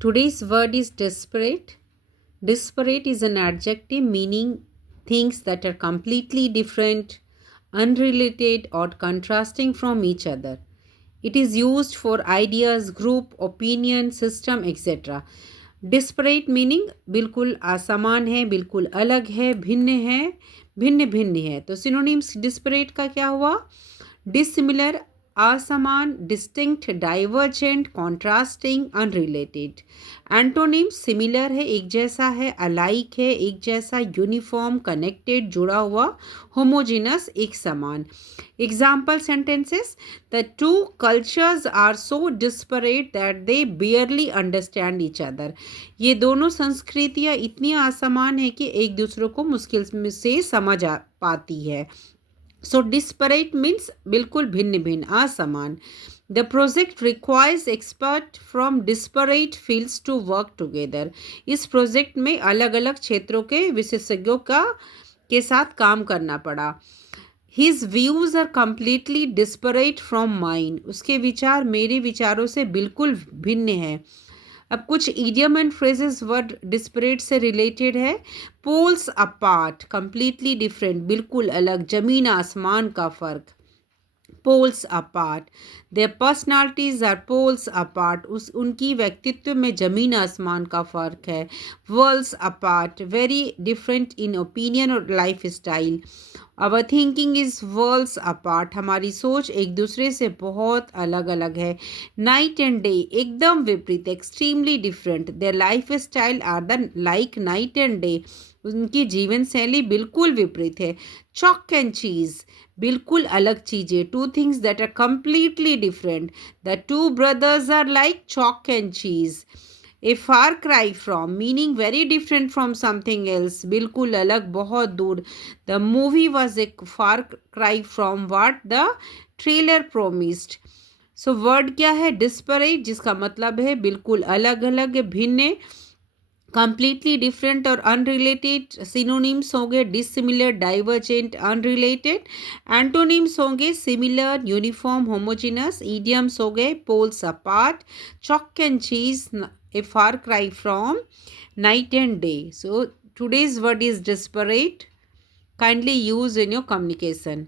Today's word is disparate. Disparate is an adjective meaning things that are completely different, unrelated, or contrasting from each other. It is used for ideas, group, opinion, system, etc. Desperate meaning बिल्कुल असमान है, बिल्कुल अलग है, भिन्न भिन्न है। तो सिनोनिम्स डिस्परेट का क्या हुआ? डिसिमिलर, असमान, distinct, divergent, contrasting, unrelated. Antonym similar है, एक जैसा है, अलाइक है, एक जैसा, यूनिफॉर्म, कनेक्टेड, जुड़ा हुआ, होमोजिनस, एक समान। Example sentences: the two cultures are so disparate that they barely understand each other. ये दोनों संस्कृतियाँ इतनी असमान है कि एक दूसरे को मुश्किल से समझ आ पाती है। सो डिस्परेट मीन्स बिल्कुल भिन्न भिन्न, असमान। The project requires expert from disparate fields to work together. इस प्रोजेक्ट में अलग अलग क्षेत्रों के विशेषज्ञों के साथ काम करना पड़ा। His views are completely disparate from mine. उसके विचार मेरे विचारों से बिल्कुल भिन्न हैं। अब कुछ idiom and phrases word disparate से रिलेटेड है। पोल्स अपार्ट, कंप्लीटली डिफरेंट, बिल्कुल अलग, जमीन आसमान का फर्क। Poles apart, their personalities are poles apart, उनकी व्यक्तित्व में जमीन आसमान का फ़र्क है। Worlds apart, very different in opinion और life style. Our thinking is worlds apart, हमारी सोच एक दूसरे से बहुत अलग अलग है। नाइट एंड डे, एकदम विपरीत, extremely different. Their lifestyle are the like night and day, उनकी जीवन शैली बिल्कुल विपरीत है। चॉक एंड चीज़, बिल्कुल अलग चीज़ें। Two things that are completely different. The two brothers are like chalk and cheese. A far cry from, meaning very different from something else, बिल्कुल अलग, बहुत दूर। The movie was a far cry from what the trailer promised. So word क्या है? Desperate, जिसका मतलब है बिल्कुल अलग अलग, भिन्न, कंप्लीटली डिफरेंट और अनरिलेटेड। सिनोनिम्स होंगे डिसिमिलर, डाइवर्जेंट, अनरिलेटेड। एंटोनिम्स होंगे सिमिलर, यूनिफॉर्म, होमोजिनस। ईडियम्स हो गए poles apart, chalk and cheese, a far cry from, night and day. So today's word is disparate. Kindly use in your communication.